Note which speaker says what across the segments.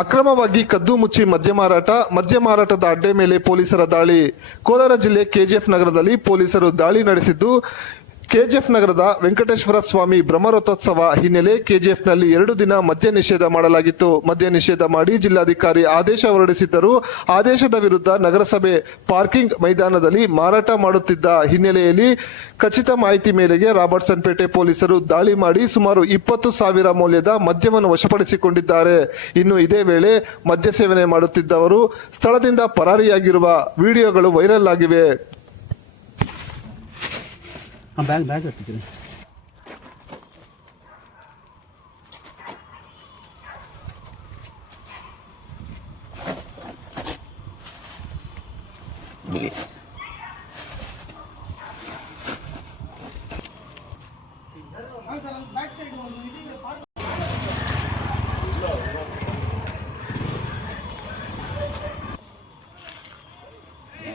Speaker 1: ಅಕ್ರಮವಾಗಿ ಕದ್ದು ಮುಚ್ಚಿ ಮದ್ಯ ಮಾರಾಟ, ಮದ್ಯ ಮಾರಾಟದ ಅಡ್ಡೆ ಮೇಲೆ ಪೊಲೀಸರ ದಾಳಿ. ಕೋಲಾರ ಜಿಲ್ಲೆ ಕೆಜಿಎಫ್ ನಗರದಲ್ಲಿ ಪೊಲೀಸರು ದಾಳಿ ನಡೆಸಿದ್ದು ಕೆಜಿಎಫ್ ನಗರದ ವೆಂಕಟೇಶ್ವರ ಸ್ವಾಮಿ ಬ್ರಹ್ಮರಥೋತ್ಸವ ಹಿನ್ನೆಲೆ ಕೆಜಿಎಫ್ನಲ್ಲಿ ಎರಡು ದಿನ ಮದ್ಯ ನಿಷೇಧ ಮಾಡಲಾಗಿತ್ತು. ಮದ್ಯ ನಿಷೇಧ ಮಾಡಿ ಜಿಲ್ಲಾಧಿಕಾರಿ ಆದೇಶ ಹೊರಡಿಸಿದ್ದರು. ಆದೇಶದ ವಿರುದ್ಧ ನಗರಸಭೆ ಪಾರ್ಕಿಂಗ್ ಮೈದಾನದಲ್ಲಿ ಮಾರಾಟ ಮಾಡುತ್ತಿದ್ದ ಹಿನ್ನೆಲೆಯಲ್ಲಿ ಖಚಿತ ಮಾಹಿತಿ ಮೇರೆಗೆ ರಾಬರ್ಟ್ಸನ್ ಪೇಟೆ ಪೊಲೀಸರು ದಾಳಿ ಮಾಡಿ ಸುಮಾರು ಇಪ್ಪತ್ತು ಸಾವಿರ ಮೌಲ್ಯದ ಮದ್ಯವನ್ನು ವಶಪಡಿಸಿಕೊಂಡಿದ್ದಾರೆ. ಇನ್ನು ಇದೇ ವೇಳೆ ಮದ್ಯ ಸೇವನೆ ಮಾಡುತ್ತಿದ್ದವರು ಸ್ಥಳದಿಂದ ಪರಾರಿಯಾಗಿರುವ ವಿಡಿಯೋಗಳು ವೈರಲ್ ಆಗಿವೆ.
Speaker 2: நான் பேக் பேக் எடுத்துக்கிறேன்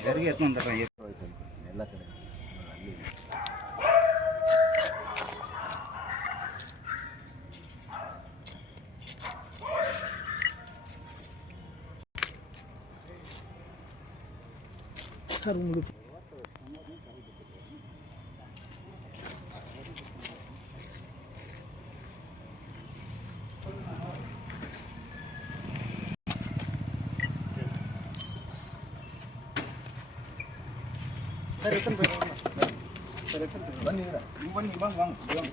Speaker 3: கருகி எத்தனை வந்துடுறேன். எல்லா கருகி ನೀವು ಬನ್ನಿ ಬಂಗ್ ಬಂಗ್ ಬಂಗ್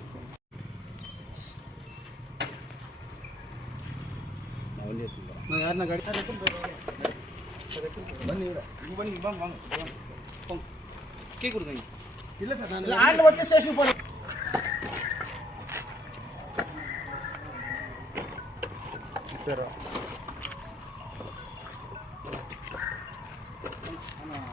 Speaker 2: ನಾವು ಯಾರನ್ನ ಗಾಡಿ
Speaker 3: கீ கொடுங்க
Speaker 2: இல்லை சார்
Speaker 3: நான் ஆண்டில் வச்சு
Speaker 2: ஸ்டேஷன் போகிறேன் பேரா ஆனால்